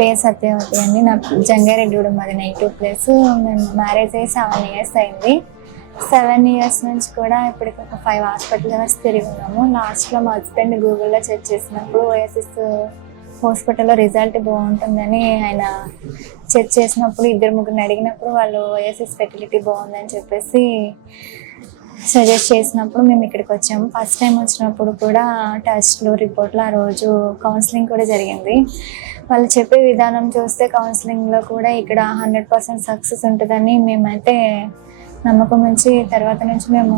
పేరు సత్యవతి అండి. నా జంగారెడ్డిగూడెం, మాది నెగిటివ్ ప్లేస్. మేము మ్యారేజ్ అయ్యి 7 years అయింది. 7 years నుంచి కూడా ఇప్పటికి ఒక 5 హాస్పిటల్స్ తిరిగి ఉన్నాము. లాస్ట్లో మా హస్బెండ్ గూగుల్లో సెర్చ్ చేసినప్పుడు ఓఎస్ఎస్ హాస్పిటల్లో రిజల్ట్ బాగుంటుందని ఆయన చెక్ చేసినప్పుడు 2-3 అడిగినప్పుడు వాళ్ళు ఓఎస్ఎస్ ఫెసిలిటీ బాగుందని చెప్పేసి సజెస్ట్ చేసినప్పుడు మేము ఇక్కడికి వచ్చాము. ఫస్ట్ టైం వచ్చినప్పుడు కూడా టెస్ట్లు, రిపోర్ట్లు, ఆ రోజు కౌన్సిలింగ్ కూడా జరిగింది. వాళ్ళు చెప్పే విధానం చూస్తే కౌన్సిలింగ్లో కూడా ఇక్కడ 100% సక్సెస్ ఉంటుందని మేమైతే నమ్మకం నుంచి తర్వాత నుంచి మేము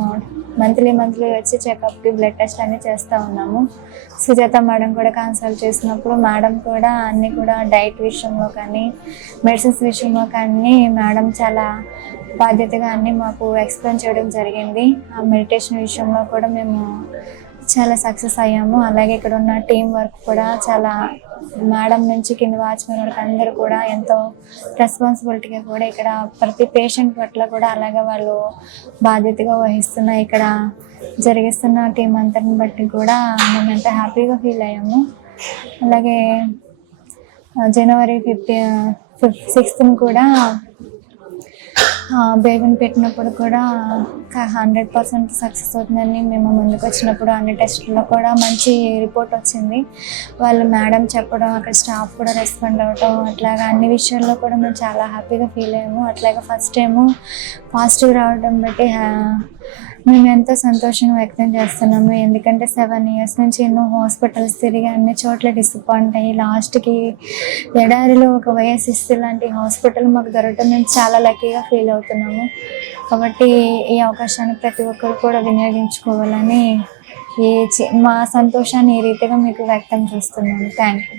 మంత్లీ వచ్చి చెకప్కి బ్లడ్ టెస్ట్ అన్నీ చేస్తూ ఉన్నాము. సుజాత మేడం కూడా కన్సల్ట్ చేసినప్పుడు మేడం కూడా అన్నీ కూడా డైట్ విషయంలో కానీ మెడిసిన్స్ విషయంలో కానీ మేడం చాలా బాధ్యతగా అన్నీ మాకు ఎక్స్ప్లెయిన్ చేయడం జరిగింది. ఆ మెడిటేషన్ విషయంలో కూడా మేము చాలా సక్సెస్ అయ్యాము. అలాగే ఇక్కడ ఉన్న టీం వర్క్ కూడా చాలా, మేడం నుంచి కింద వాచ్మెన్ వరకు అందరూ కూడా ఎంతో రెస్పాన్సిబిలిటీగా కూడా ఇక్కడ ప్రతి పేషెంట్ పట్ల కూడా అలాగే వాళ్ళు బాధ్యతగా వహిస్తున్న ఇక్కడ జరిగిస్తున్న టీం అంతటిని బట్టి కూడా మేము ఎంతో హ్యాపీగా ఫీల్ అయ్యాము. అలాగే January 6th కూడా బేబీని పెట్టినప్పుడు కూడా 100% సక్సెస్ అవుతుందని మేము ముందుకు వచ్చినప్పుడు అన్ని టెస్టుల్లో కూడా మంచి రిపోర్ట్ వచ్చింది. వాళ్ళు మేడం చెప్పడం, అక్కడ స్టాఫ్ కూడా రెస్పాండ్ అవ్వడం, అట్లాగా అన్ని విషయాల్లో కూడా మేము చాలా హ్యాపీగా ఫీల్ అయ్యాము. అట్లాగే ఫస్ట్ టైము పాజిటివ్ రావడం బట్టి మేము ఎంతో సంతోషంగా వ్యక్తం చేస్తున్నాము. ఎందుకంటే 7 years నుంచి ఎన్నో హాస్పిటల్స్ తిరిగి అన్ని చోట్ల డిసప్పాయింట్ అయ్యి లాస్ట్కి ఎడారిలో ఒక ఓఎస్ఎస్ లాంటి హాస్పిటల్ మాకు దొరకడం మేము చాలా లక్కీగా ఫీల్ అవుతున్నాము. కాబట్టి ఈ అవకాశాన్ని ప్రతి ఒక్కరు కూడా వినియోగించుకోవాలని మా సంతోషాన్ని ఈ రీతిగా మీకు వ్యక్తం చేస్తున్నాను. Thank you.